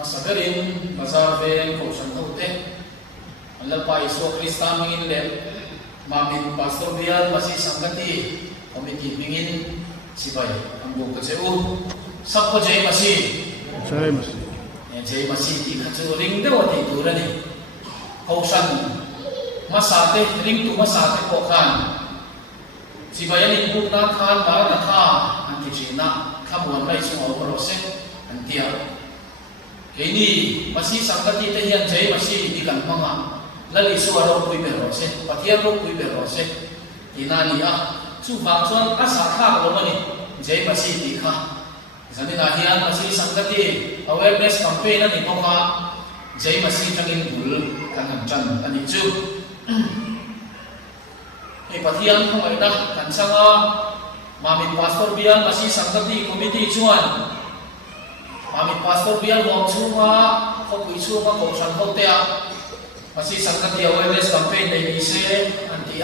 masagarin mazarve ko santote Allah pa iso Kristan mingin le mamin pastor biar masih sangkati komiti mingin sibay ang buka seu sakpo jay masih jay masih di katsu ring daw di turani kausan masate ring tu masate ko kan sibayan ibu na kan ba na ka ang kichina kamuan lai sungaw marose ang tiya ini masih sangkati tahian jay masih di kan mga lali suara kui berose patian lo kui berose inani su bangsuan asa kha lo mani jay masih di kha isani nahian masih sangkati awareness campaign ani boka jay masih tangin bul kan chan ani chu patian ko mai na kan sanga mami pastor bian masih sangkati komiti chuan mami pastor bian wong chunga ko kui chunga ko san ho te masih sangkati awareness campaign dai bise anti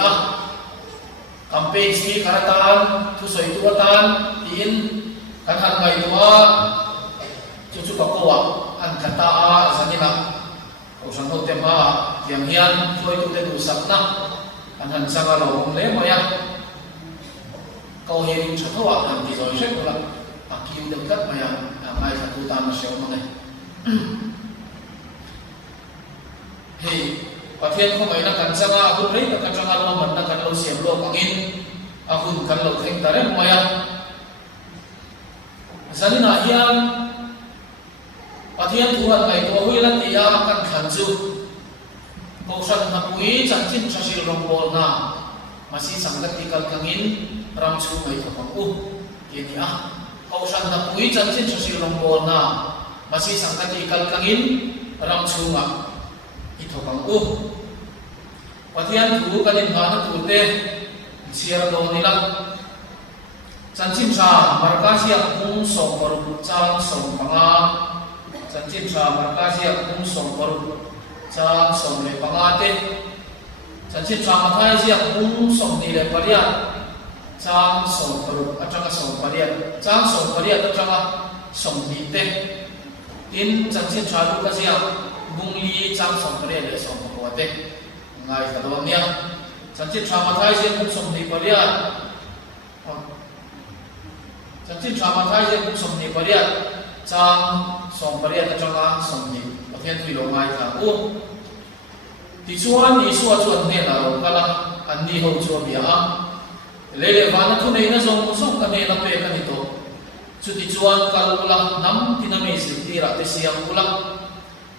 campaign si karatan tu soi tuatan tin kan han mai tua cucu pakowa an kata sanina ko san ho te ma yang hian soi tu te du sakna an han sanga lo le maya kau hirin chatowa an di soi sek la akiu dekat maya mai satu tan seo ma hei pathian ko mai na kan sanga aku rei ka changa lo man na kan lo siam lo pangin aku kan lo theng tare maya sanina hian pathian tuhan mai to hui lan tia kan khanju ko san na pui chan chin chasil rong bol na masih sangat tikal kangin ram chu mai to pang kini ko san na pui chan chin chasil rong bol na masih sangat tikal kangin ram chu ma ito pang patian tu kanin hana tute siar do nila chanchin sa markasia kung som paru chang som panga chanchin sa markasia kung som paru chang som le pangate chanchin sa mathai sia kung som ni le paria chang som paru atanga som paria chang som paria atanga som ni te tin chanchin sa lu kasia bungli chang som paria le som pangate ngai ka do nia chanchin sa mathai sia kung som ni paria chanchin sa mathai sia kung som ni paria chang som paria atanga som ni pathian thui lo ngai ka ti chuan ni suwa chuan ne na ro kala an ni ho chu bia lele vana thu nei na zong zong ka ne na pe ka ni to chu ti chuan kal ula nam ti na me si ti ra te siam ula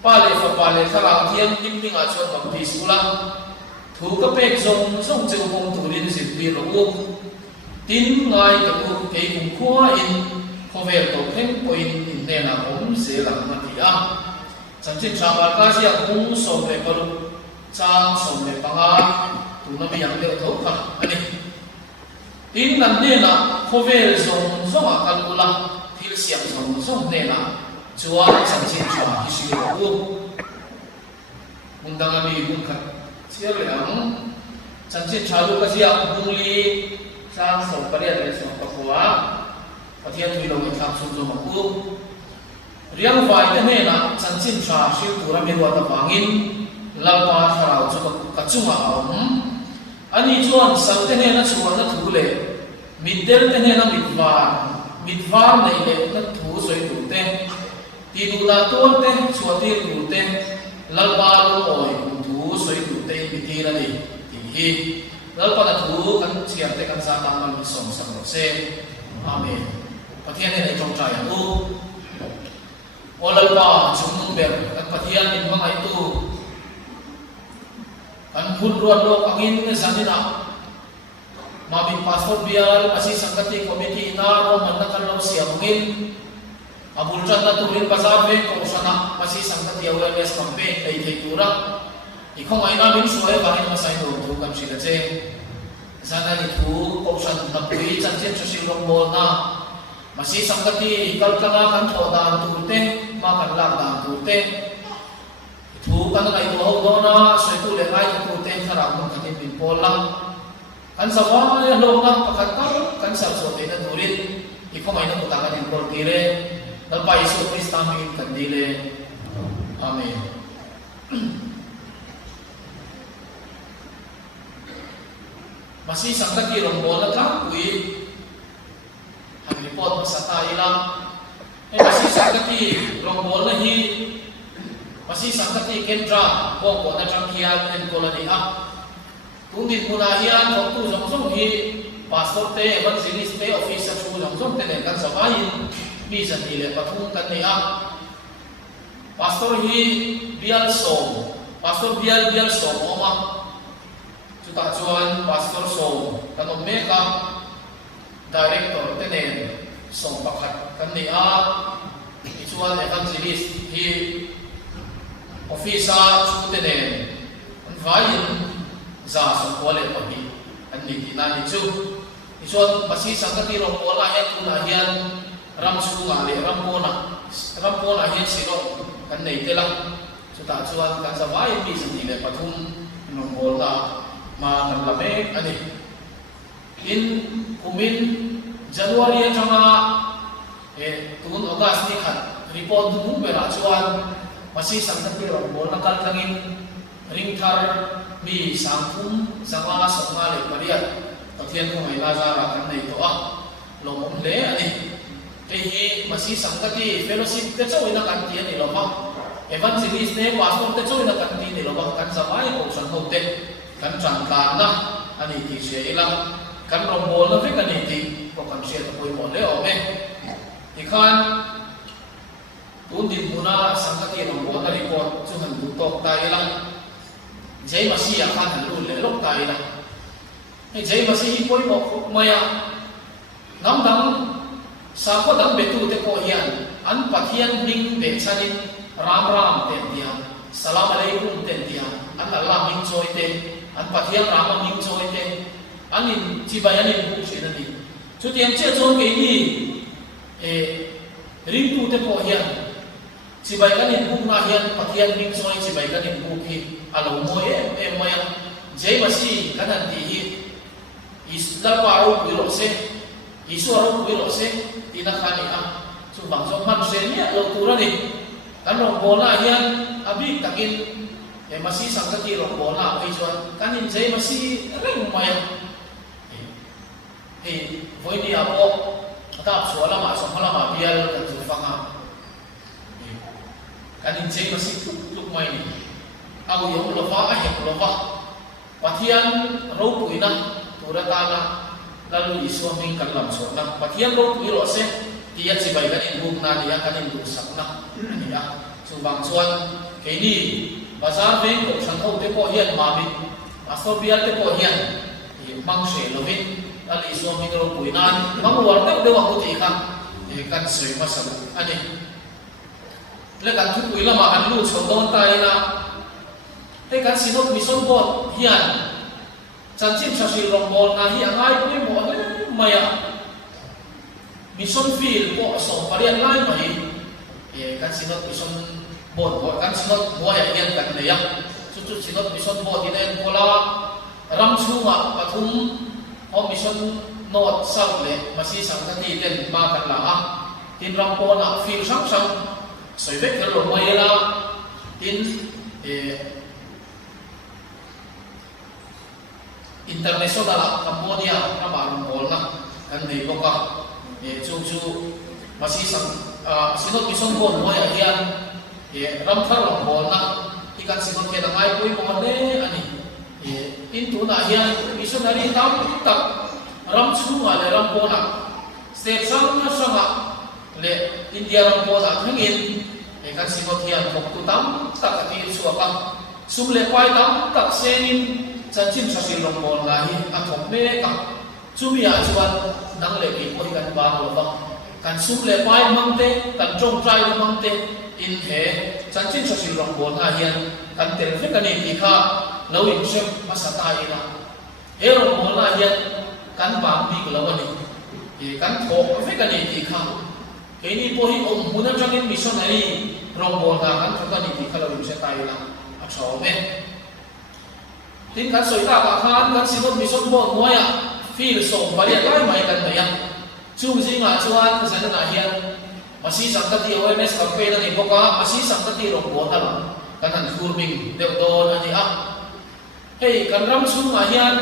pale fa pale thara thiam tim ting a chuan bam ti ula thu ka pek zong zong cheu bong turin si pi ro tin ngai ka ku ke kum khua in khover to kheng po in ne na om se la ma ti chanchin sa ba ka sia kung so pe paru chang som le panga tu na mi yang le tho ka ani tin nan ne na khover zong zong a kal ula thil siam zong zong ne na chua chanchin sa hi si ro mundang ami bung khat sia le ang chanchin sa lu ka sia bungli chang som paria le som pa khwa pathian thui lo ngi thak sun zo ma ku riang vai te ne na chanchin sa siu tura mi wa ta bangin lalpa tharau chu ka chunga om ani chuan sal te ne na chuan na thu le middel te ne na midvar nei le na thu soi tu te ti du la ton te chuati tu te lalpa lu oi thu soi tu te mi ti na ni ti hi lalpa na thu kan chiam te kan sa ta man som sam ro se amen pathian ne trong trai lalpa chung ber kan pathian in mangai tu kan phun ruat lo angin ne sanina mami pastor biar masih sangkati komiti na ro man kan lo siamungin abul chan na turin pasar be ko sana masih sangkati awareness campaign dai thei tura ikhong ai na min suai ba ni masai do tu kan sila che sana ni thu ko san na pui chan chen chu rong bol na masih sangkati kal kanga kan tho dan tu te ma kan lak dan tu te thu kan ngai to ho do na soi tu le ngai tu te thara mun khatin bin pol la kan sawa ya lo na pakat ka kan sa so te na turin ikhong ai na utang kan pol tire dal pai so Kristan min kan dile Amen. Masih sangka ki rombol na tang kui hang report masata ilang masih sangka ki rombol na hi masih sangka ki kendra ko na tang hian en koloni a tungin muna hian waktu jong hi pastor te evangelist te officer chu jong te kan sabain mi san ni le pathum kan ni a pastor hi bial som pastor bial som oma ta chuan pastor som kan meka director tenen som pakhat kan ni a chuan evangelist hi officer chu tenen an vain za som pole pahi an ni na ni chu chuan pasi sangati ro pola he tu na hian ram chu nga le ram pona hian siro kan nei tela chu ta chuan kan za vai mi san ni le pathum nong bol na ma kan lame ani in kumin January atanga tun August ni khat report du bela chuan masi sangta ro bol na kal langin ringthar mi sangthum zanga songa le pariat pathian ko mai la za ra kan nei to a lom le ani te hi masi sangkati fellowship te chawina kan ti ani loma evangelist ne pastor te chawina kan ti ni loma kan samai ko san hote kan changkan na ani ti se ilang kan rombol na fik ani ti ko kan se to koi mo le o me ikhan tundin muna sangkati rombol na report chu han du tok ta ilang jai masi ya khan han lu le lok ta ilang e jai masi koi mo maya ngam dang sa ko dang betu te ko hian an pathian ning be chanin ram ram te dia salam alaikum te dia an Allah min choi te an pathian ram min choi te anin chibayanin bu sinani chu tiang che chon ke ni ring tu te ko hian chibayanin bu na hian pathian min choi chibayanin bu ki alo mo e maya jai masi kanan ti hi isla paro biro se isu aro biro se tina khani a chu bang so man se ni lo tura ni kan ro bola hian abi takin masih sangkati ro bola ai chuan kanin jai masih reng mai voi ni apo ta suala ma so hala ma bial kan chu fanga kanin jai masih tuk mai ni au yo lo fa a he lo fa pathian ro puina tura tana lalu isu min kalam so na pathian ro pui ro se dia sibai kan ingum na dia kan ingum sakna ni a chu bang chuan ke ni bazar bank ko san ho te ko hian ma mi aso bial te ko hian mang se lo min ali isu min ro pui na mang war te de wa ko ti kha kan soi ma sa ani le kan thu pui la ma han lu chho don tai na te kan sinot mission board hian Chanchim sasil rombol na hi angai pui mo maya mission field ko so parian lai mai kan sinot mission board ko kan sinot mo ya yan kan leya chu sinot mission board inen pola ram chunga pathum o mission not sau le masi sangkati den ma kan la a tin ram po na field sang sang soi vek ro mai la tin international Cambodia na barang na kan nei boka chu masih sang sinot mission bon mo ya hian ram thar bol na ikan sinot ke ngai pui mo ne ani intu na hian missionary tam tak ram chu ma le ram po na step sang na sanga le India ram po na hangin kan sinot hian kok tu tam tak ati suaka sumle pai tam tak senin Chanchim sasil rombol ngahi athok me ka chumia chuan nang le ki poi kan ba lo ba kan sum le pai mangte kan chong trai mangte in he Chanchim sasil rombol nga hian kan tel fe kan ni kha lo in sep masata ina he rombol na hian kan ba mi ko lawani kan thok fe kan ni kha ke ni po hi om muna changin missionary rombol nga kan thok ni kha lo in se tai la a chaw me tin kan soi ta ka khan kan sinot mission board moya feel so balian lai mai kan maya chung jinga chuan zan na hian masih sangkati awareness campaign na ni boka masih sangkati rong botal kanan kurming deudon ani hey kanram sunga hian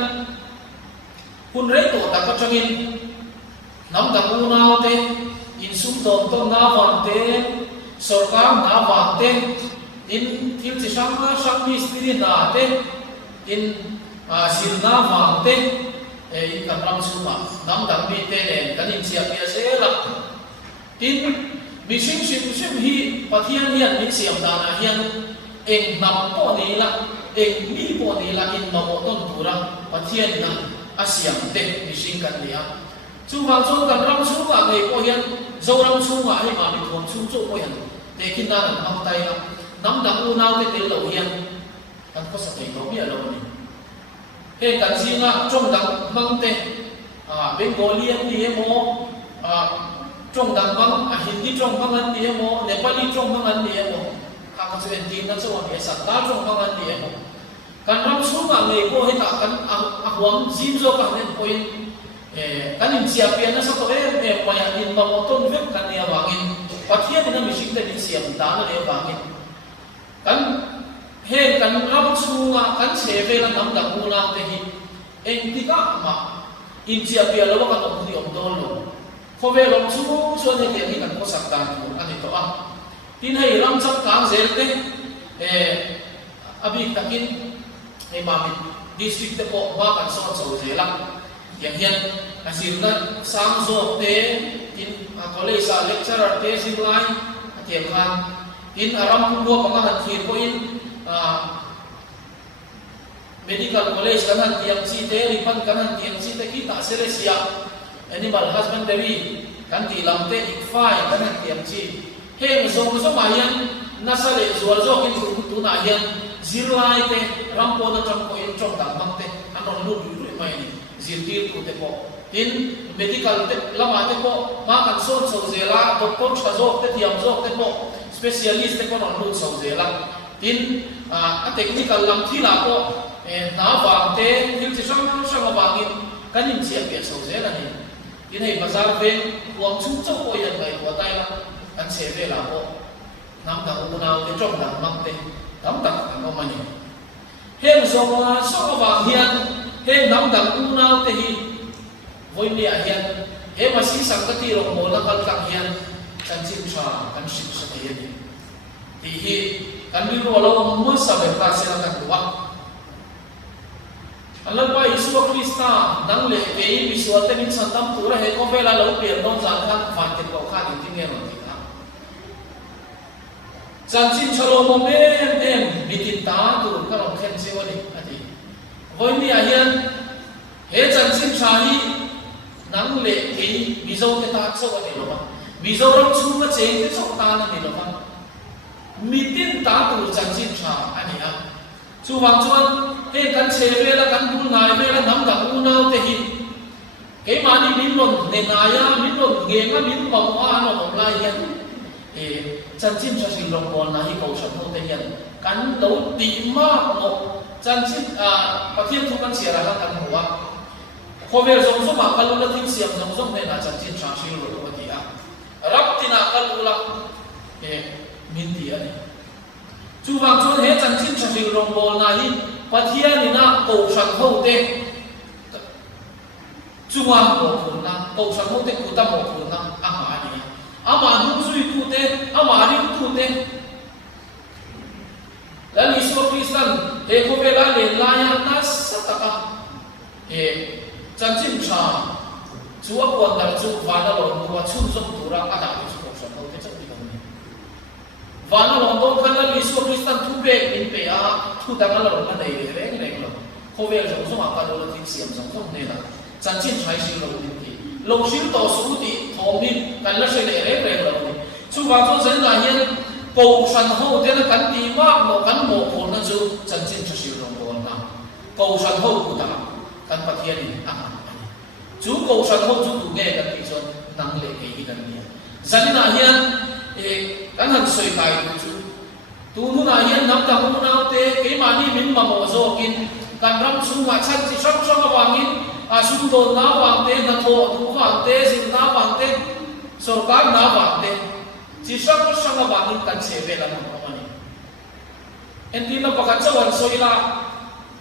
hun reto takachangin nam dangunau te insum dom to na wante sarkar na wante in thil chi sanga sangmi stiri na te in silna wante in kanram sunga nam dangmi te ne kanin chia pia sela tin mising sim hi pathian hian ni siam dana hian eng nam po ni la eng mi po ni la in mamo ton tura pathian na asiam te mising kan nia chu wang chu kan ram chu wa ngai po hian zo ram chu wa hi ma mi thom chu chu po hian te kin na nam am tai la nam dang u nau te tel lo hian kan ko sa te ko mi alo ni he kan singa chong dang mang te Bengalian ni mo trong đảng băng Hindi trong băng anh đi mo Nepali trong băng anh đi mo các cái chuyện na cho anh sát ta trong băng anh đi mo kan ram su ma ngai ko hita kan ahwam zin zo kan nen point kan in siapia na sa to maya in ma moton vek kan ya wangin pathia dina mising te din siam ta na le wangin kan he kan ram su nga kan seve la nam dang una te hi eng tika ma in siapia lo kan om di om don lo ko ve long chu so ne ke ni kan ko sak tan ko ani to tin hai ram sak kang zel te abi takin mami district te ko ba kan so so zela yang hian asir na sang zo te in college sa lecturer te simlai atiam khan in aram pu panga han thir ko in medical college kan han tiam chi te ripan kan han tiam chi te ki ta seresia animal husbandry kan ti lam te ikfai kan han tiam chi he zo ma hian nasale zual zo kin tu na hian zirlai te rampo na tram ko in trong dang mang te anon lu du mai ni zirtir tu te po in medical te lama te po ma kan so so zela doctor chazo te tiam zo te po specialist te ko non lu so zela in a technical lam thila po na wang te thil chi sang wangin kanin chia pe so zela ni in hei bazar ve wang chu chu ko yan bai ko tai la kan che ve la po nam dang u na te trong dang mang te tam tak ang mani hem zonga so wa hian he nam dang u nau te hi voi lia hian he ma si sang ka ti ro mo la kal tak hian kan chin cha kan sip sa te hi ti hi kan ri ro lo mo sa be ka se la kan wa Allah pa Yesu Krista dang le ke mi so te min san tam tu ra he ko ve la lo pe no za kan fan te ko kha ni ti nge no ti Janjin chalo mo em bitin ta tu ka long khen se wani ati voi ni ahian he janjin chahi nang le ke mizo te ta so wani lo ma mizo ram chu ka cheng te so ta na ni lo ma mitin ta tu janjin cha ani a chu wang chuan he kan che ve la kan bul ngai ve la nam da u nau te hi ke ma ni min lon ne na ya min lon nge nga min ma wa no om lai hian Janjin cha sing long kon na hi ko cham ho te hian kan lo ti ma mo janjin pathian thu kan sia ra kan huwa khover zong zo ma kalu la thim siam zong zong ne na janjin cha sing lo ti a rap tina kalu la min ti ani chu wang chon he janjin cha sing long bol na hi pathian ni na ko chan ho te chu wang ko phun na ko chan ho te ku ta mo phun na a ma ni ama nu sui tu te ama ri tu te lan Yesu Kristan he ko ve la le la ya na sataka janjin cha chu a kon dar chu wa na lo nu wa chu zong tu ra a da chu ko sa ko te chak ti ni wa na lo do kan la Yesu Kristan tu be in pe a tu da na lo ma nei re re lo ko ve zo so ma ka lo la ti siam zong ko ne la janjin chai si lo ni ti lo sil to su ti thom ni kan la se le re re lo ni chu wa zo zen la hian ko san ho te na kan ti ma mo kan mo ko na chu janjin cha si lo ko na ko san ho ku ta kan pathian ni chu ko san ho chu tu nge kan ti chon nang le ke hi kan ni zan na hian kan han soi kai chu tu nu na hian nam ta mu na te ke ma ni min ma mo zo kin kan ram su ma chan chi sam sam wangin sum do na wang te na tho tu wang te sin na wang te sarkar na wang te chỉ sang sang là bạn cần sẽ về là một con này em tin là bác cháu ăn sôi là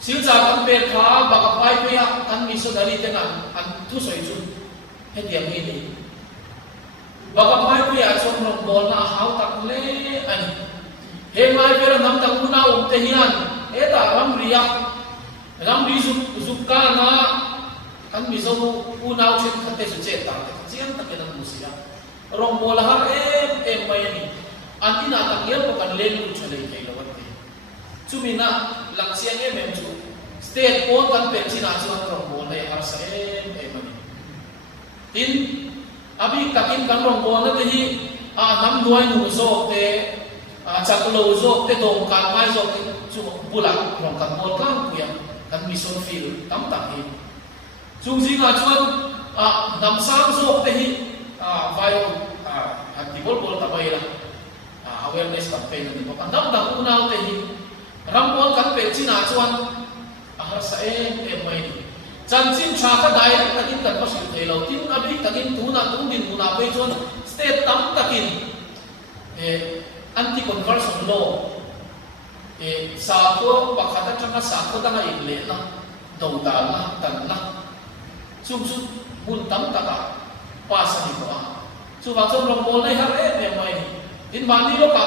siêu gia cần về khá bác phải bây giờ cần mi số dari tên ăn thu sôi chun hết điểm gì đi bác phải bây giờ trong lòng bồn là háo tắc lệ anh hệ mai về là nằm trong khu nào thế hiền hết là ram ri giúp cả na kan mi zo khu nào trên khát thế sự chết tang chiến tắc cái năng musia rong bồn là har em mai ni anh tin là tắc yếu bác cần lên luôn cho lấy cái đó vậy chumina lang siang em chu state pon kan pe china chuan rong bol le har sa em ani tin abi takin kan rong bol na te hi nam nuai nu zo te chaklo zo te dong kan mai zo te chu bulak rong kan bol kan puya kan mission field tam tak hi chung jinga chuan nam sang zo te hi vai anti bol ta bai la awareness campaign ni pa dam dam unau te hi rampon kan pe china chuan har sa em mai ni chan chin tha ka direct takin kan pa sil thelo tin abi takin tuna tung din muna pe chuan state tam takin anti conversion law sa ko pakhata changa sa ko da ngai le na do da na tan na chung bun tam taka pa sa ni ko chu wa chom long bol nei har em mai ni tin ban ni lo ka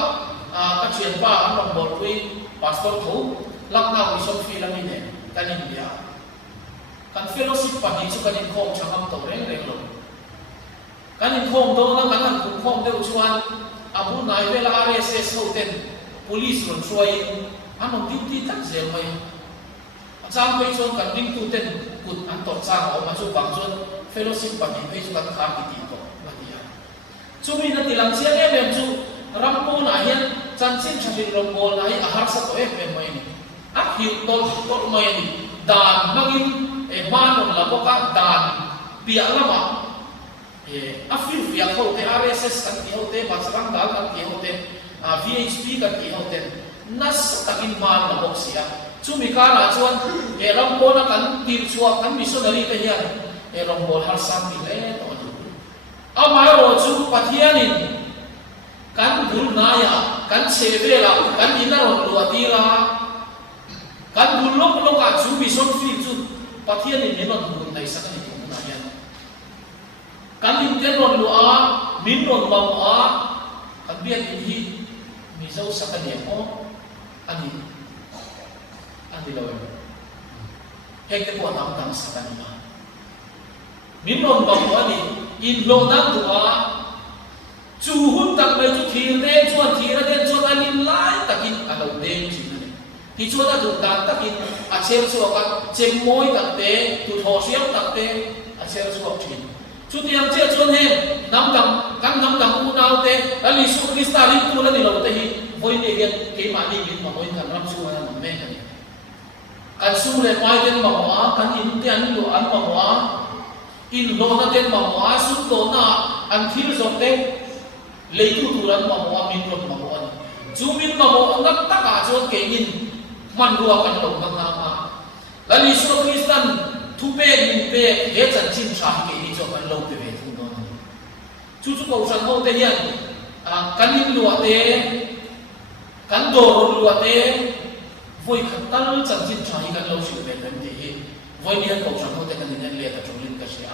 chien pa an long bol kui pastor thu lakna mission field ani ne kanin dia kan fellowship pa ni chu kanin khom changam to reng lo kanin khom do na kan han khom de chuan abu nai vela RSS hoten police ron troi anom duty tak zel mai achang pe chon kan ding tu ten kut an to chang o ma chu bang chon fellowship pa ni pe chu kan kha ki ti to matia chumi na tilang sia em chu rampo na hian chanchin thapin rong bol na hi ahar sa to em mai ni ak hiu tol mai ni dan mangin manon la boka dan pia lama afil pia ko te RSS kan ti hote basrang dal kan ti hote VHP kan ti hote nas takin man la boksia chumi ka na chuan rampo na kan tir chuak kan missionary te hian rong bol har sam ti le to amai ro chu pathianin kan bul naya kan sevela kan inaron luatira kan bulok loka chu mission field chu pathian ni neman bul nai sakani tu naya kan interon lua minron bam kan bian hi misau sakani ko ani lawe hekte ko nam sakani ma minron bam ani in lo dan tua chu hun tak mai chu thir de chuan thira den chuan anin lai takin alo den chin ti chuan adu dan takin a cher chu ka chem moi tak te tu tho siam tak te a cher chu chin chu tiang che chuan he nam dam u nau te ali su krista rin tu la ni lo te hi voi ne get ke ma ni min ma moi kan ram chu na ma me kan kan su le mai den ma ma kan in te an lo an ma ma in lo na den ma ma su to na an thil zo te lấy tu tu ran mà mua min rồi mà mua anh chú min mà mua ngắt tất cả cho cái nhìn man rùa cái đồng bằng mà là lý số Christian thu bê min bê hết chân chín trái cái đi cho cái lâu về thu đó chú cầu sang hậu thế hiện cắn nhìn lúa thế cắn đồ lúa thế vui khát tal chân chín trái cái lâu chịu về đến thế vui đi cầu sang hậu thế cái nhìn liền là trong linh cái gì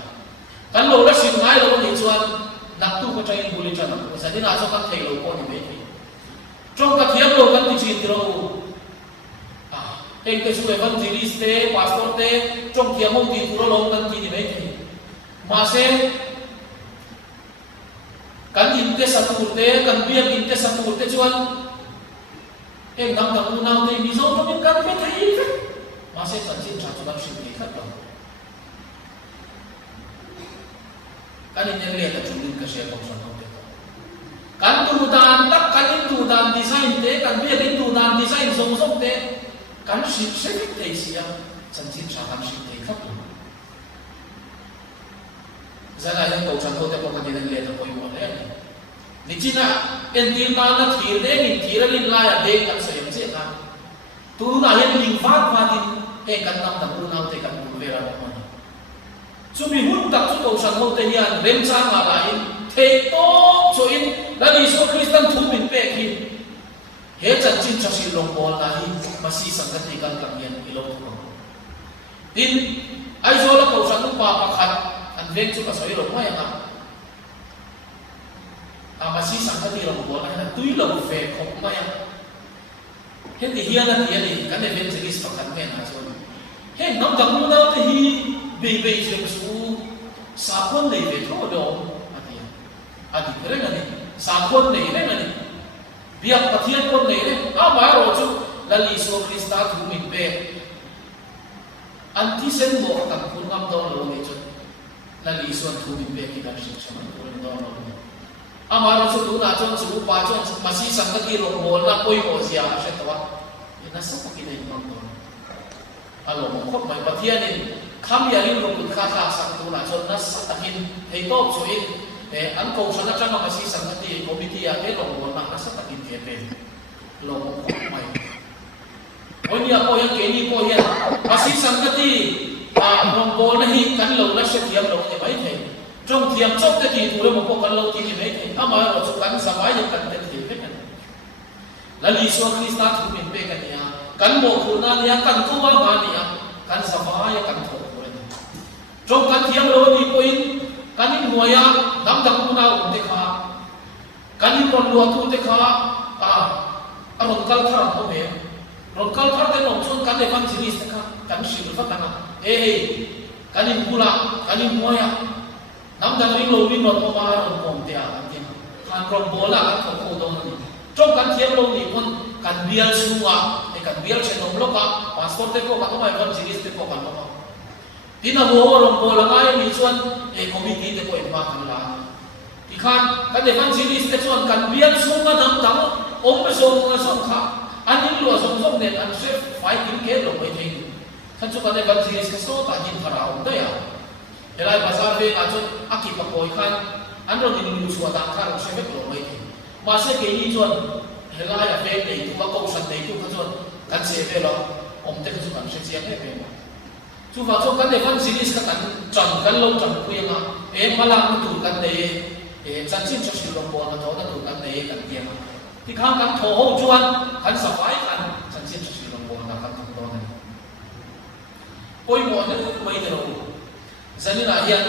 cắn lâu đã xin ngay lâu đi chuan naktu ko chain buli chana ko sa din aso kan thelo ko ni be trong ka thiam lo kan ti chitro ek te su evangelist te pastor te trong thiam mo ti puro lo kan ti ni be ma se kan in te satur te kan biak in te satur te chuan ek nam nam unau te mi zo to min kan be thei ma se chan chin cha chu kan shin ni khat lo kan in le ta chulin ka share ko sa ko kan tu dan tak kan in tu dan design te kan bi in tu dan design song song te kan shi se te sia chan chin cha kan shi te khat zana yang ko chan ko te ko kan in le ta ko yo le ni china en tin na thir de ni thiralin la ya de kan sa yem che na tu na yen ling fat fatin e kan nam ta pu na te kan pu vera ko chu mi hun tak chu ko san ho te hian rem chang ma la in thei to cho in lali so Kristan thu min pe khi he chan chin chasil long bol na hi masi sangati kan kamian ilo ko tin ai zo la ko san pa pakhat an vek chu ka soi lo mai nga masi sangati long bol na tui lo fe khop mai he ti hian na ti ani kan evangelist pakhat men na so he nam dang nu na te hi be jem su sa kon nei ve tho do adi kare ngani sa kon nei re ngani biak pathian kon nei re ma ro chu lali so Krista thu min pe anti sen mo ka kun ngam do lo ne chu lali so thu min pe ki dan shi chaman kun do lo ma ro chu tu na chon chu pa chon masi sangati ro bol na koi mo sia she tawa ina sa pa ki nei ngam do alo mo khop mai pathian ni kham ya rin ro kun kha sa tu na chon na sa takin hei to chu in an ko sana chang ma si sangati committee ya ke lo mo na sa takin ke pe lo mo ko mai onya ko yang ke ni ko ya ma si sangati rom bo na hi kan lo na se thiam lo ne mai the trong thiam chok te ti tu mo ko kan lo ti ni mai the ama ro chu kan sa mai kan te ti pe la li so Krista thu min pe kan ya kan mo khu na ya kan tu wa ma ni ya kan sa mai kan tho ko ni trong kan thiam lo ni ko in kanin noya dam dam kuna umte kha kanin kon lo tu te kha ron kal thar ho me ron kal thar te no chon kan evangelist kha kan shil fa kana kanin pula kanin noya nam dam ring lo win no ma ron kom te a ti kan ron bola kan tho ko do ni trong kan thiam lo ni kon kan bial suwa kan bial chenom lo ka passport te ko ka ma evangelist te ko kan ma tina ho rom bo la ngai ni chuan committee te ko in ma kan la ti khan kan evangelist te chuan kan bian sung na dam dam om pe song na song kha anin lo song song ne an chef fai kin ke lo mai thing kan chu kan evangelist ka so ta hin phara om da ya elai bazar ve a chu aki pa koi khan an ro ni lu chua da kha ro chef lo mai thing ma se ke ni chuan helai a ve nei tu ka ko san nei tu ka chuan kan se ve lo om te chu kan se chiang he ve chu fa cho kan evangelist ka kan cham kan lo cham khu yang malang tu kan nei chan chin chasil long bo na to na tu kan nei kan tiang ti khang kan tho ho chuan kan sa fai kan chan chin chasil long bo na kan tu do na poi mo ne mai de ro zanina hian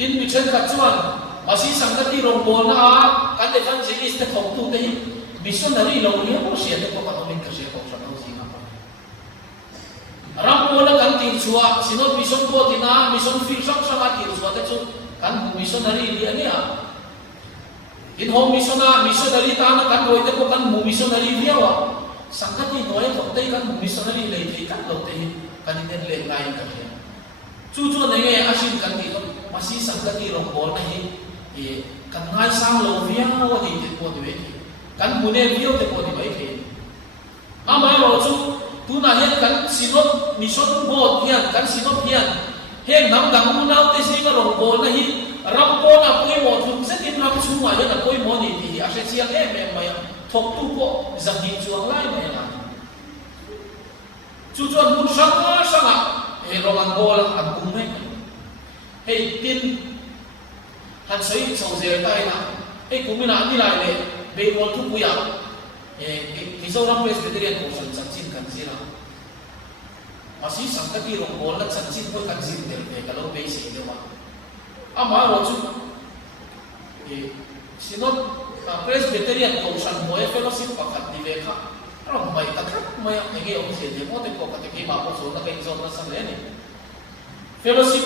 in mi chen ka chuan masi sangati long bo na kan evangelist ta thong tu te missionary lo ni mo sia te ko ka min ka sia ko sa no si ram ko na kan tin chua sinot mission ko tina mission fil sak sa ti chua te chu kan missionary dia ni in home missionary ta na kan roi te ko kan missionary dia wa sangati noi ko te kan missionary le te kan lo te kan den le ngai ka he chu chu ne asin kan ti ko masi sangati ro ko na hi kan ngai sang lo via wa ni te ko de kan bune vio te ko ni bai ke ama ro chu tu na hian kan sinot mission board hian kan sinot hian he nam dang mu nau te singa rong bo na hi ram po na poi mo thum se tin ram chu ma hian poi mo ni ti a se chiang he me mai thok tu po zang hi chuang lai mai la chu chuan mun sanga rong an bol an kum me he tin han sei chou ze tai na he kumina ni lai le be mo tu pu ya Mizoram Presbyterian Motion Chanchin kan sila masi sangkati rong bola chanchin ko kan sin del pe kalau be si dewa ama ro chu sinot Presbyterian Motion mo fellowship pakhat di lekha ro mai takhat mai ege om se de mo te ko ka te ke ma ko so na kai zo na san le ni fellowship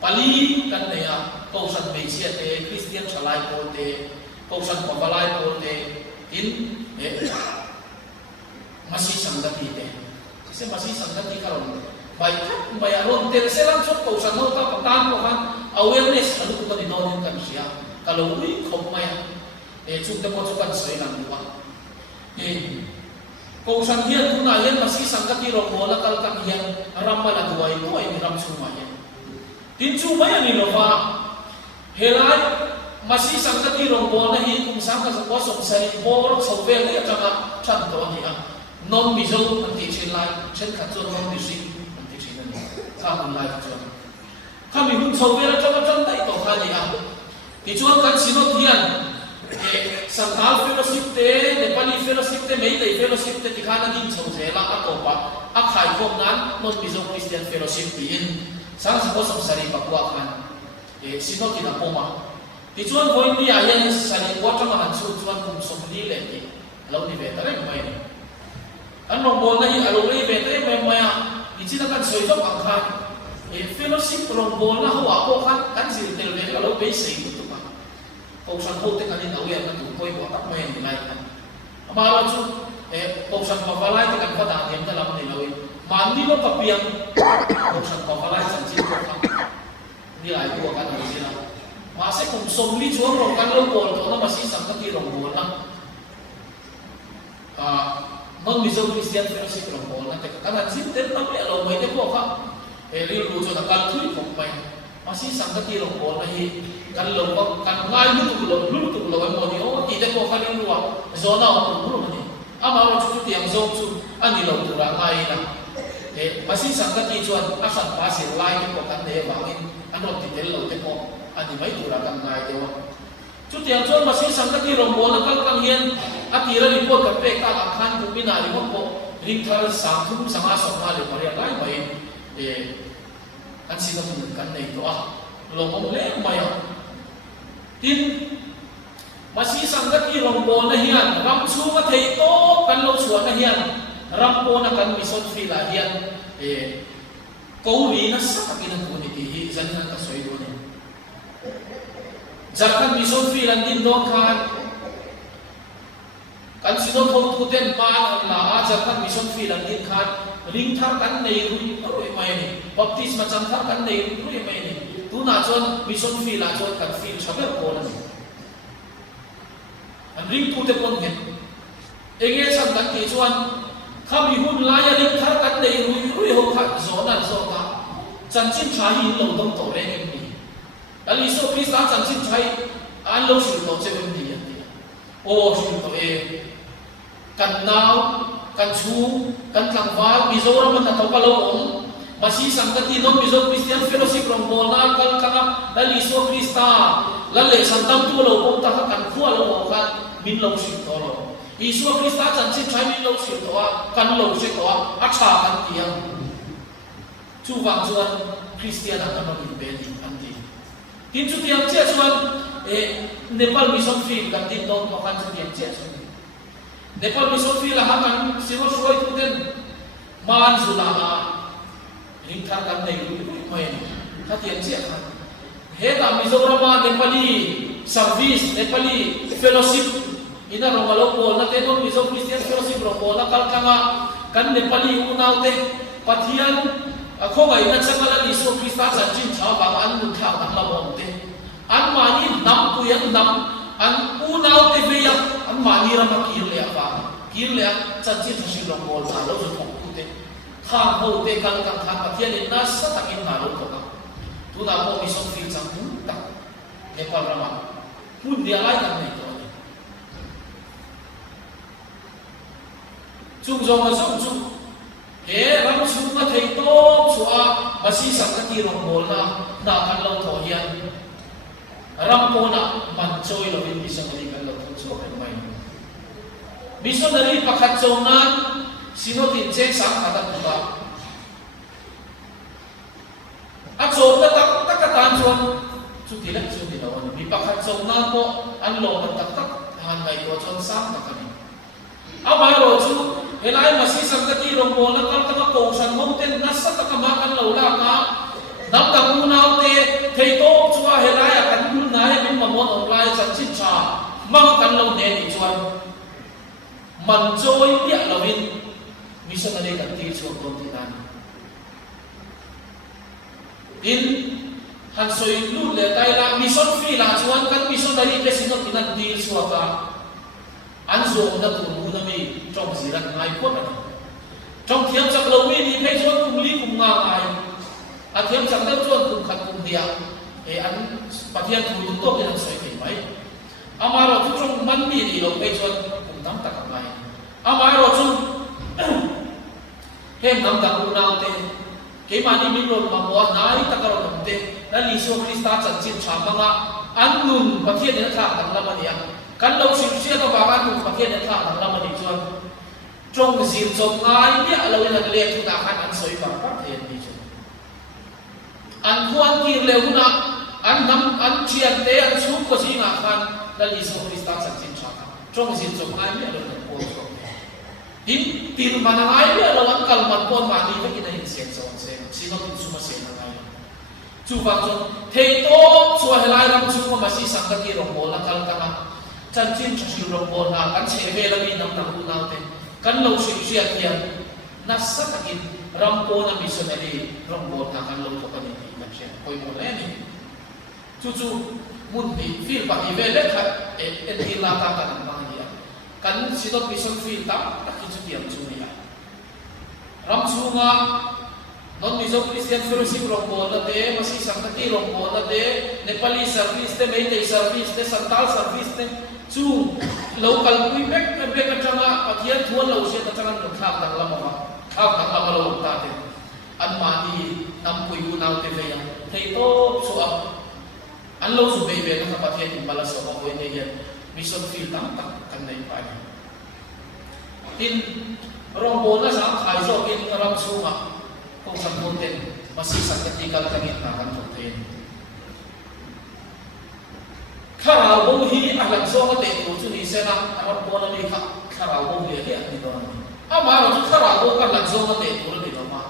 pali kan ne ya Motion be si te Christian chalai ko te Motion ko balai ko te in masih sanggati te kasi masih sanggati karon by aron terselang chok ko sa no ta patan ko kan awareness ano ko ni non kan siya kalau ui khom mai chung te mo chukan sai lang diwa ko sang hian kuna hian masih sanggati ro mo la kal kang hian ramala duai ko ai ram chuma hian tin chu mai ani lo fa helai masih sangkati rong bo na hi kung sang ka ko som sari bor so ve le tama chan to ni non mi zo an ti chin lai chen ka zo non mi sing an ti chin ni ka mun lai ka zo ka mi hun so ve la tama chan dai to ka ni chuan kan sinot hian Santal fellowship te Nepali fellowship te Meitei fellowship te tikhana din chho zela atopa a khai khom nan non Mizo Christian fellowship ti in sang sa kosam sari bakwa khan sinot ina poma ti chuan point ni ayan sari wa tama han chu chuan kum som ni le ti lo ni ve tare mai ni an rong bol na hi alo le ve tare mai maya ichina kan soi jok ang khan fellowship rong bol na huwa ko khan kan zil tel ve alo be sei tu ka ko san ko te kan ni awe na tu koi wa tak mai ni lai kan amaro chu ko san pa valai te kan pa da yam da lam ni lawi man ni lo kapiang ko san pa valai san chi ko khan ni lai ko kan ni sila ma se kum som li chuang ro kan lo bol to na ma si sam ka ti rong bol na non Mizo Christian fellowship rong bol na te kan sin ten na pe lo mai te ko kha ri lu chu na kan thui khom mai ma si sam ka ti rong bol na hi kan lo kan ngai lu tu lo mo ni o ti te ko kha ri lu wa zona o lu ni ama ro chu tiang zo chu ani lo tu ra ngai na ma si sam ka ti chuan a san pa si lai te ko kan ne wa in an ro ti tel lo te ko ani mai tu ra kan ngai te wa chu tiang chuan ma si sam ka ti rong bol na kal kan hian a ti ra report ka pe ka khan ku bina ri ko ring thar sam thum sanga som na le pare lai mai an si ka tu kan nei to a lo mo le mai tin masi sanggati rong bol na hian ram chu ma thei to kan lo chuan na hian ram po na kan mission fila hian ko ri na sa takin na tu ni ti hi zan na ka soi do ni zakan mission fila din do khan kan sino thong tu ten ma la a zakan mission fila din khan ring thar kan nei ru mai ni baptisma cham thar kan nei ru mai ni tu na chuan mission fila chuan kan fil chaber ko na an ring tu te pon hen enge sam kan ti chuan khami hun la ya ring thar kan nei ru ho kha zona zo ka chan chin tha hi lo dom to re em ni ali so krista chan chin thai an lo shil to che em ni o shil to kan nau kan chu kan tlang wal Mizoram na to ka lo om masi sanggati non Mizo Christian fellowship rong bol na kal kanga dali so krista la le santam tu lo ko ta kan khua lo kan min lo shil to lo isu krista chan chin thai min lo shil to kan lo se to a tha kan tiang chu wang chuan Christian an ma min be ni an ti tin chu tiang che chuan Nepal mission field kan tin don ko kan chu tiang che chuan Nepal mission field ha kan siro soi tu den man zula ring thar kan nei ru mai ka tiang che khan he ta Mizoram Nepali service Nepali fellowship ina ro malo ko na te non Mizo Christian fellowship ro ko na kal kanga kan Nepali unau te pathian ko ngai na changala ni so krista chan chin cha ba an mun tha tak la bom te an mani nam tu yan nam an unau te ve ya an mani ra ma kir le ba kir le chan chin thashi ro ko na lo zo thok tu te khang ho te kal kang khan pathian in na sa takin na lo to ka tu na ko mi song fil chang hun tak Nepal rama hun dia lai kan nei to chung zong a zong chung ram chung ma thei to chua masi sanggati rong bol na kan lo tho hian ram po na man choi lo bin missionary kan lo tho cho mai missionary pakhat chong nan sinotin che sang khata ba a chom na tak ka tan chuan chu ti la chu ti lo mi pakhat chong nan ko an lo tak han mai ko chon sang ta kan a mai ro chu helai masi sanggati rong bol na kal kama ko san mountain na sa ta kama kan lo la ka nam ta ku nau te thei to chua helai a kan kun na he min mamon online chan chin cha mang kan lo ne ni chuan man choi pia lovin missionary kan ti chu ko ti dan in han soi lu le tai la mission fi la chuan kan missionary te sinot kinan ti chu ka an zo na tu mu na mi trong ziran ngai ko na trong thiam chak lo mi ni phei chuan kum li kum nga ngai a thiam chak dam chuan kum khat kum dia an pathian thu tu to ke soi ke mai amaro tu trong man mi ni lo phei chuan kum tam tak ngai amaro chu hem nam tak u nau te ke mani min lo ma mo nai tak ro nam te la li so krista chan chin cha manga an nun pathian in thang dang lamania kan lo sim sia to ba kan nun pathian in thang dang lamani chuan trong zin chom ngai ya lo in le thu na kan an soi ba pa thian ni chu an huan ki le huna an nam an chian te an chu ko si nga kan la li so Krista sak chin cha trong zin chom ngai ya lo na ko so in tin manangai ya lo an kalman pon ma ni ta kin in sen so se sino tin suma sen ngai chu wang chon thei to chu helai ram chu ma si sang ka ki rong bol na kal ka chan chin chu rong bol na kan che ve la mi nam nam u na te kan lo si sia kian na sa takin ram po na missionary rong bol na kan lo to kan ni ma che koi mo le ni chu mun ni feel ba i ve le kha en ti la ta kan ma ni kan si to mission feel ta ta ki chu tiam chu ni ram chu nga non mizo Christian fellowship rong bol na de masi sang ta ki rong bol na de Nepali service te Meitei service te Santal service te chu local kui back ka changa pathian thuan lo sia ta changan ko thak tak lama ma thak tak lama lo ta te an ma ni nam kui u nau te ve ya thei to so an lo su be be na pathian in bala so ko ne ya mission field tam tak kan nei pa ni tin rong bol na sa khai so kin ram su ma ko sa content masi sa technical kangin na kan te khara bo hi alam so ka te ko chu ni se na amar ko na ni kha khara bo hi he ani do ama ro chu khara bo ka lan so ka te ko ni do ma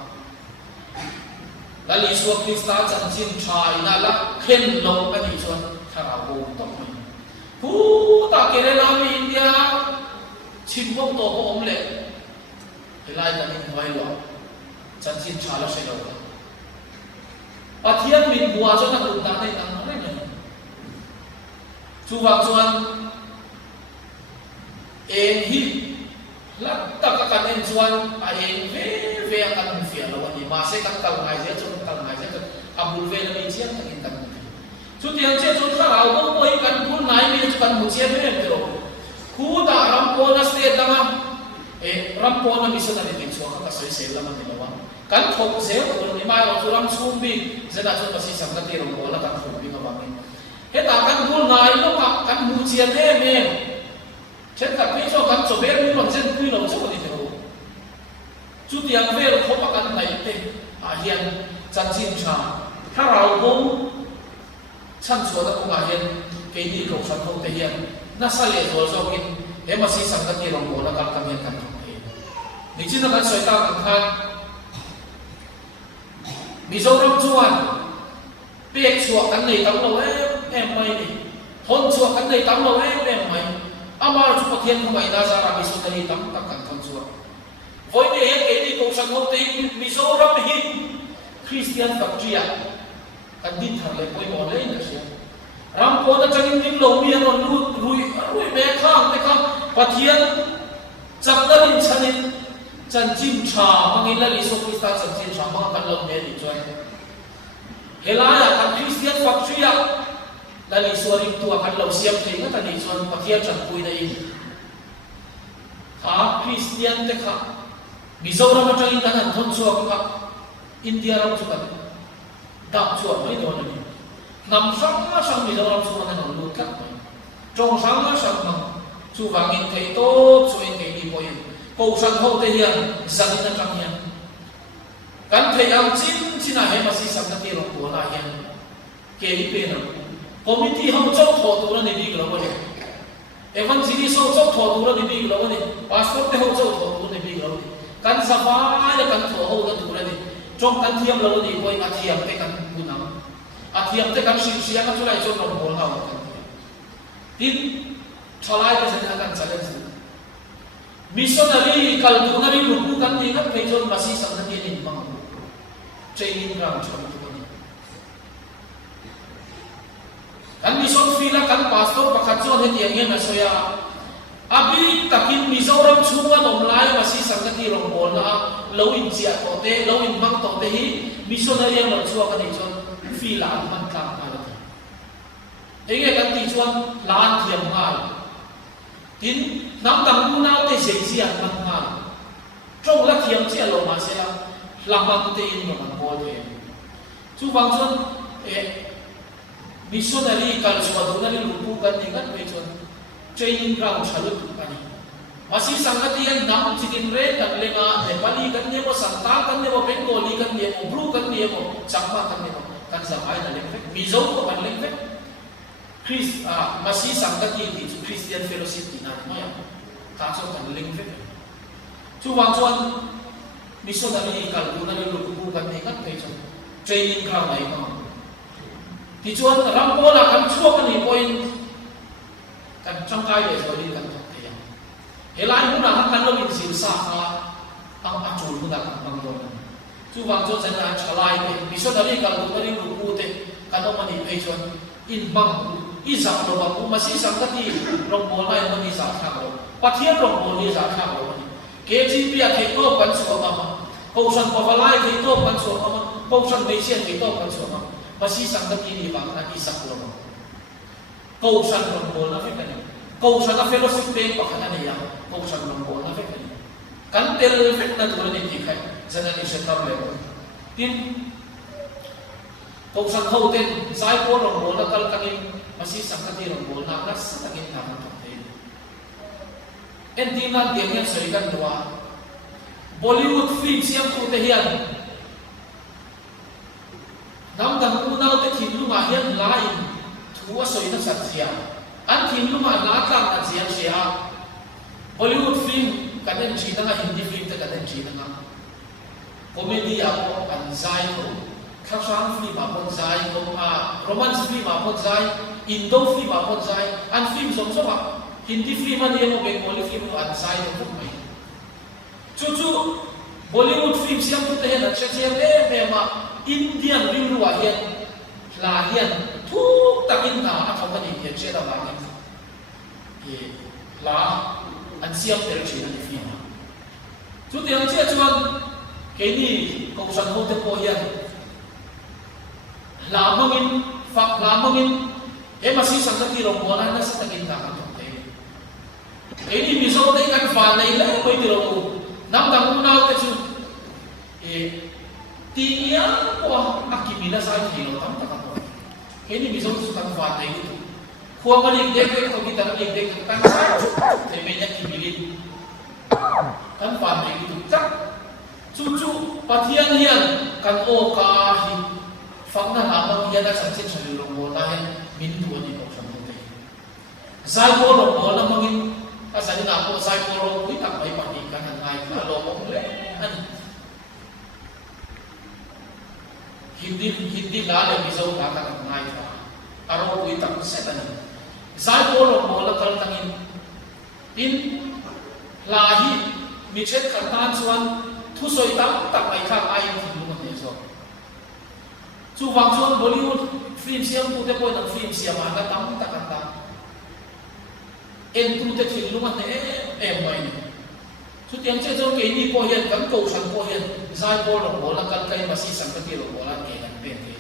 la li so Krista chan chin chai na la khen lo ka ni so khara bo to mi hu ta ke re la mi India chin bo to ko om le lai ta ni hoi lo chan chin cha la se lo pathian min bua cho na lu ta nei nang na nei chu wang chuan en hi la ta ka kan en chuan a en ve kan fia lo ni ma se kan kal ngai je chu kal ngai je abul ve na mi chian ta in kan chu tiang che chu tha rau bo poi kan bul ngai mi chu kan mu chian me te ro khu da ram po na state lama ram po na missionary tin chu ka se se lama ni lo kan thok se ko ni mai ro chu ram chum bi zena chu ka si sam ka ti ro ko la kan thok bi ka ba ni he ta kan bul ngai lo ka kan mu chian me chen ta pi so kan so be ni lo chen pi lo so ni te ro chu tiang ve lo ko pa kan nai te a hian chan chin cha tha rau bo chan chuan ko ma hian ke ni ko san ho te hian na sa le zo zo kin he ma si sang ka ti ro ko la kan ka hian kan thok he ni chin na kan soi ta kan khan Mizoram chuan pek chuak kan nei tam lo em mai ni thon chuak kan nei tam lo em mai amar chu pathian ko mai da za ra missionary tam tak kan thon chuak voi ne he ni ko sang ho te Mizoram hi Christian factory kan din thar le poi mo le na sia ram ko na changin ning lo mi an rui me khang te khang pathian chak da din chanin chan chin cha mangin la li so Krista chan chin cha mang kan lo ne ni chuan helaya kan Christian factory la li so ring tu kan lo siam thei na ta ni chuan pathian chan pui na in ha Christian te kha Mizoram atang kan han thon chuak ka India ram chu kan da chuak mai do ni nam sang Mizoram chu na no lu ka trong sang chu wangin thei to chu in thei ni poi ko sang ho te hian zan na tang hian kan thei ang chin china he ma si sam na ti ro ko la hian ke ri pe na committee hom chau tho tu na ni bi lo ni evangelist so chau tho tu na ni bi lo ni pastor te ho chau tho tu ni bi lo ni kan sa ba ya kan tho ho na tu na ni trong kan thiam lo ni koi a thiam te kan punam a thiam te kan si sia na chu lai chon ro bol ha tin tholai pe sa kan challenge missionary kaltunari lupu kan ni kan pejon masi sang na tin mang training ram chon tu ni kan mission fila kan pastor pakhat chon he tiang nge na soya abi takin Mizoram chunga nom lai masi sang na ti rong bol na lo in chia to te lo in mang to te hi missionary ang lo chua kan ni chon fila man ka ma la enge kan ti chuan lan thiam ngai tin nam dang nu nau te sei sia man ha trong la thiam chia lo ma se la lam bang te in man bol he chu wang chon missionary culture dunari lupu kan dengan pejon training ground chalut ani masih sangkatian nam chikin re tak lenga Nepali kan nemo Santal kan nemo Bengali kan nemo Bru kan nemo Chakma kan nemo kan samai na lengve mizo ko ban lengve masih sangkati di Christian fellowship di nan maya ka so kan lengve chu wang chuan missionary culture dunari lupu kan dengan pejon training ground ai ma di chuan rampola kan chuak ani point kan changkai le zoli kan thei helai huna kan lo min sin sa kha ang achul huna kan bang don chu wang cho chen na chalai pe missionary kal du bari lu pu te kan o mani phei chuan in bang i za lo bang ma si sang ka ti rong bol lai mo ni za tha lo pathian rong bol ni za tha lo ni ke ji pi a thei ko kan chu ma ko san ko valai thei to kan chu ma ko san mei chen thei to kan chu ma masih sangkat ini bang na isak lo kausan rombol na fekani kausan na fellowship bank pakana niya kausan rombol na fekani kan tel fek na tulo ni tikai zana ni setar le tin kausan hoten sai ko rombol na kal kanin masih sangkat ni rombol na nas sa tagin na te entina diyan sarikan dua Bollywood film siang tu tehian nam dang unau te thim luma hian lain thua soina sat sia an thim luma la tlang na chian sia Bollywood film kaden china nga Hindi film te kaden china nga comedy ako an zai ko khasang film ako zai ko romance film ako zai Indo film ako zai an film som som Hindi film an yemo Bengali film an zai ko mai chu Bollywood film siam tu te na che me ma Indian ring luar hian la hian thuk takin na athau kan hian che da ba ni la an siam ter che na fi ma chu tiang che chuan ke ni ko san ho te po hian la mangin e ma si sang ti ro mo na sa takin na ka te ke ni mi so dai kan fa nei le ko ti ro nam dang na te chu tiya ko akimila sa kilo tam ta ko ini bisa sukan fat itu kuang balik dek ko kita balik dek kan te menya kimilin kan fat itu tak cucu patian hian kan o ka hi fakna nama hian na sanche chali longo la hian min tu ni ko sam te sai ko lo mo la mangin asani na ko sai ko lo wi tak bai pati kan ngai ka lo mo le an Hindi la le bizo ka ka ngai ka aro kui tak setan sai ko lo mo la kal tangin in lahi mi chet kan tan chuan thu soi tam tak mai kha ai thi lu ma ne so chu wang chuan Bollywood film siam tu te po na film siam ma ka tam tak ta en tu te thi lu ma ne mai ni chu tiang che zo ke ni po hian kan ko san po hian zai po lo mo la kal kai ma si sang ka ti lo mo la ke kan pe te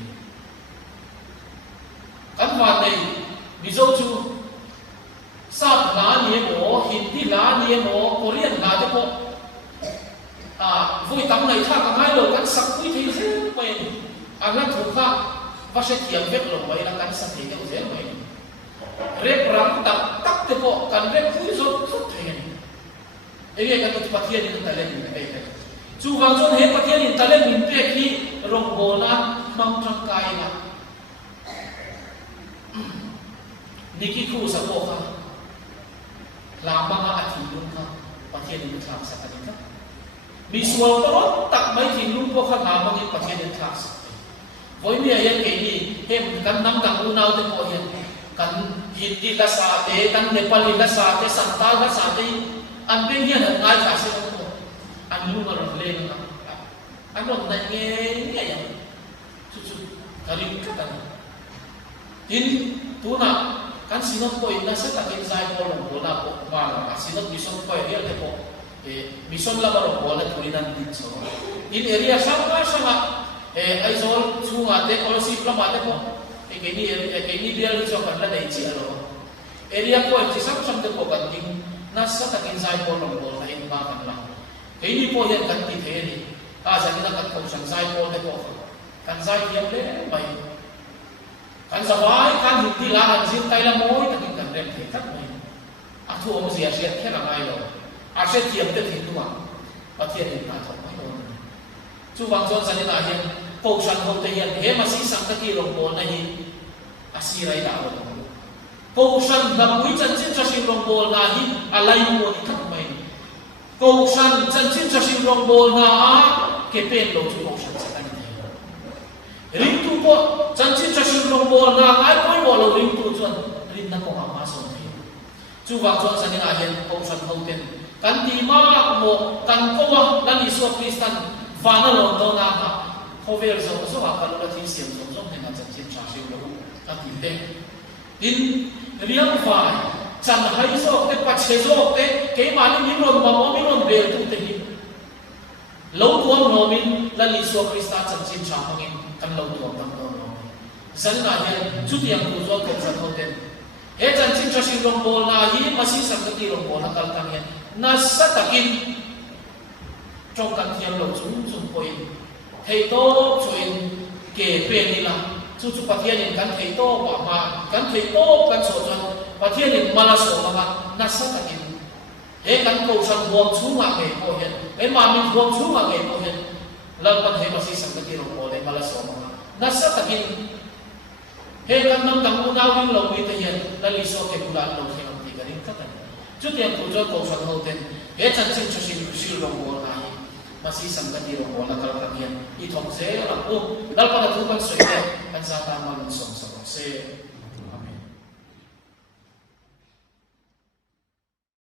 kan wa nei mi zo chu sa la ni mo Hindi la ni mo Korean la te po vui tam nei tha ka ngai lo kan sak pui thei se mai ala thu kha va se tiang vek lo mai la kan sa thei ke ze mai rep ram tak te po kan rep pui zo thut thei ege kan tu pathian ni talen ni kai kai chu wang chon he pathian ni talen min pe ki rong bona mang thang kai na niki khu sa po kha la ma nga athi lung kha pathian ni thak sa ka ka mi sual to tak mai thi lung po kha la ma ni pathian ni thak sa voi mi ayan ke ni hem kan nam ka unau te po hian kan Hindi la sa te kan Nepali la sa te Santal la sa te an bên hian an ngai ka se ko an lu ma ron le na an ron na nge ya chu karim ka tan tin tu na kan sinot ko ina sa takin sai ko lo bola ko ma sinot bison ko area te ko bison la ro bola tulinan din so in area sa ai zol chunga te ko si plama te ko ke ni bial so kan la dai chi alo area ko chi sam te ko kan ding nasa takin zai po long po na in ba kan lang kay ni po yan kan ti the ni sa ni kan ko sang zai po te ko kan zai yan le mai kan zawai kan hindi lahan zin tay la moi takin kan rem the kat mai athu om zia sia khera ngai lo a se tiam te thi nuwa pathian ni na thok mai lo chu wang chon sanin a hian ko san ho te hian he ma si sang ka ti long bol na hi asirai da lo ko san da pui chan chin cha sim long bol na hi alai mo ni thak mai ko san chan chin cha sim long bol na a ke pen lo chu ko san sa kan ni ring tu ko chan chin cha sim long bol na ai poi mo lo ring tu chuan rin na ko ma so thi chu wang chon sanin a hian ko san ho ten kan ti ma mo kan ko wa la ni so kristan va na lo do na ha hovel zo so ha ka lo la thi siam zo zo ne na chan chin cha sim lo ka ti te in riang vai chan hai zo te pa che zo te ke ma ni min ron ba mo min ron be tu te hi lo tuam no min la ni so kristan chan chin cha mangin kan lo tuam tam lo no san na hian chu tiang ku zo ko san ho ten he chan chin cha sim rong bol na hi ma si sang ka ti rong bol na kal tang hian na sa takin trong kan thiam lo chung chung poi thei to chuin ke pe ni la chu chu pathian in kan thei to wa ma kan thei to kan so chuan pathian in mala so ma na sa takin he kan ko sang huam chunga nge ko hian e ma min huam chunga nge ko hian la pan he ma si sang ka ti rong bol e mala so ma na sa takin he kan nam dang u naw win lo wi te hian la li so ke bulan lo thiam ti ka ring ka tan chu tiang ku jo ko sang ho ten he chan chin chu sil sil rong bol na masih sangka di rong bola kalau kalian itu saya orang dal pada tuan saya kan saya taman som se